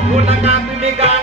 Muna kami migas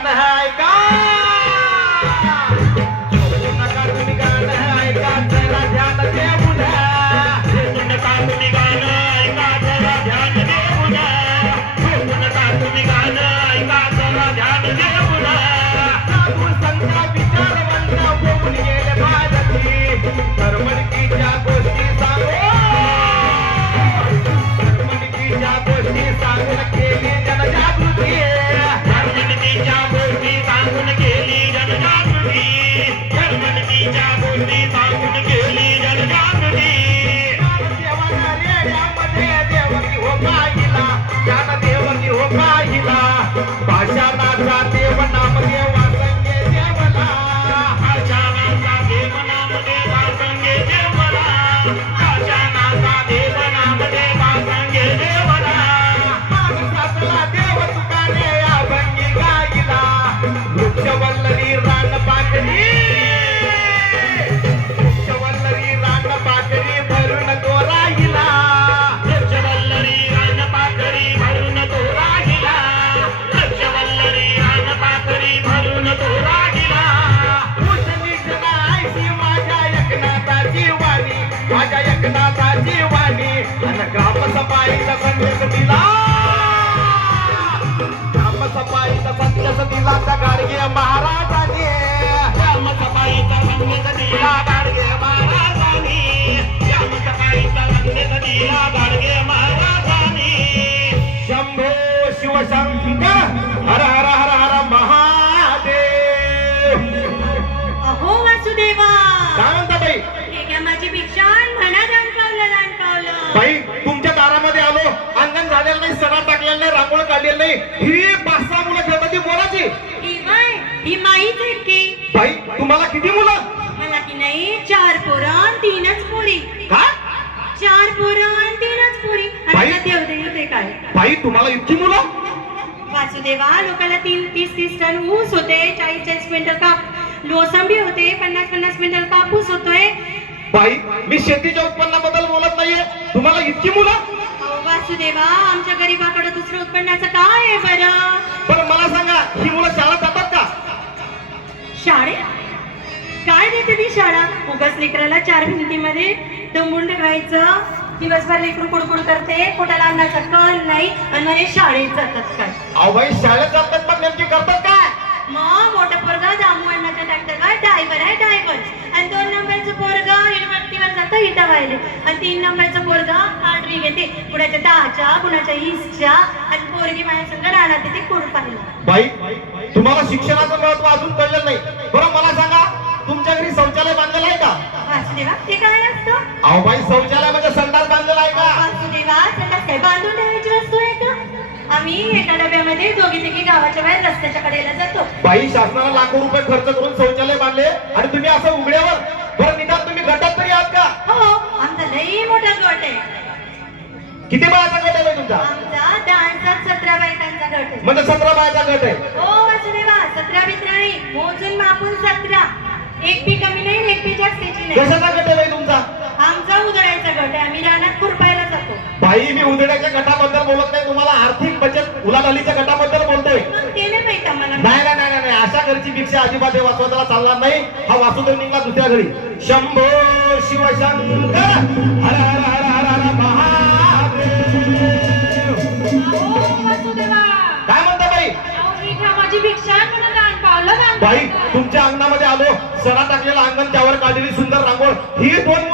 महाराजांनी रामसफाईचा संदेश दिला गाडगे महाराजांनी. रामसफाईचा संदेश दिला गाडगे महाराजांनी. शंभो शिवशंकर हर हर हर हर महादेव. अहो वासुदेवा काय म्हणता बाई हे घ्या माझी भिक्षा आणि म्हणा पावलं पावलं. बाई तुमच्या दारामध्ये आलो. अंगण झालेलं नाही सडा टाकलेला नाही रांगोळ काढलेलं नाही. ही माहीच आहेत की? बाई तुम्हाला किती मुलं? मला की नाही चार पोरं आणि तीनच पोरी. चार पोरं आणि तीनच पोरी. बाई? आता देवदेव ते काय? बाई तुम्हाला इतकी मुलं? वासुदेवा लोकांना तीन तीस तीस टन ऊस होते चाळीस चाळीस क्विंटल काप. मोसंबी होते पन्नास पन्नास क्विंटल कापूस होतोय. बाई मी शेतीच्या उत्पन्नाबद्दल बोलत नाहीये. तुम्हाला इतकी मुलं? अहो वासुदेवा आमच्या गरीबाकडे दुसरं उत्पन्नाचं काय आहे बरं? पण मला सांगा ही मुलं शाळेत शाळेत काय देते ती शाळा? उगाच लेकराला चार भिंतीमध्ये दमून ठेवायचं. दिवसभर लेकरू कुडकुड करते. पोटाला अन्नाचा कण नाही. आणि म्हणे शाळेत जातात काय? अहो बाई शाळेत जातात पण नेमकी करतात काय? मग मोठं पोरगा दामू अण्णाच्या ट्रॅक्टरवर ड्रायव्हर आहे ड्रायव्हर आणि दोन नंबरचं पोरग युनिव्हर्सिटीवर जातं इटा व्हायला. आणि तीन नंबरचं पोरग ऑर्डरी घेते. कुणाच्या दहाच्या कुणाच्या वीसच्या आणि पोरगी माझ्या संग राहणार ते कुड पाहिलं? बाई तुम्हाला शिक्षणाचं महत्त्व अजून कळलं नाही. बरं मला सांगा तुमच्या घरी शौचालय बांधलेलं आहे का? वासुदेवा ते काय असतं? अहो बाई शौचालय म्हणजे संडास आम्ही एका डब्यामध्ये दोघी तिघी गावाच्या बाहेर रस्त्याच्या कडेला जातो. बाई शासनाला लाखो रुपये खर्च करून शौचालय बांधले आणि तुम्ही असं उघड्यावर बरं निदान तुम्ही गटात तरी आहात का? हो आमचा लई मोठा गट आहे. किती बायाचा गट आहे तुमचा? आमचा सतरा बायकांचा गट आहे. म्हणजे सतरा बायाचा गट आहे. हो वासुदेवा सतरा मित्र नाही मोजून मापून सतरा. एक कमी नाही एक पी जास्तीची नाही. कशाचा गट आहे बाई तुमचा आमचा उदळायचा गट आहे आम्ही रानात खुरपायला बाई मी उदड्याच्या गटाबद्दल बोलत नाही तुम्हाला आर्थिक बचत उलाढालीच्या गटाबद्दल बोलतोय. नाही नाही नाही नाही अशा घरची भिक्षा अजिबात हे वासवताला चालणार नाही. हा वासुदेव निघला दुसऱ्या घरी. शंभो शिवशंकर हर हर हर हर हर महादेव. काय म्हणता बाई? माझी भिक्षा बाई तुमच्या अंगणामध्ये आलो. सणा टाकलेलं अंगण त्यावर काढलेली सुंदर रांगोळ. ही दोन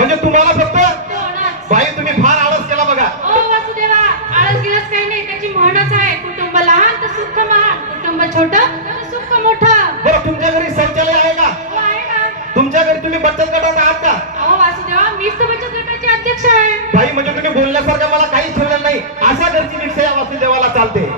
म्हणजे तुम्हाला फक्त बाई तुम्ही फार आळस केला बघा. वासुदेवा आळस गिळस काही नाही त्याची म्हणच आहे. कुटुंब लहान तर सुख महान. कुटुंब छोट तर सुख मोठं. बरं तुमच्या घरी शौचालय आहे का? हो तुमच्या घरी तुम्ही बचत गटात आहात का? अहो वासुदेवा मीच तर बचत गटाचे अध्यक्ष आहे. बाई म्हणजे तुम्ही बोलण्यासारखं मला काहीच ठेवलं नाही. अशा घरची भिक्षा या वासुदेवाला चालते.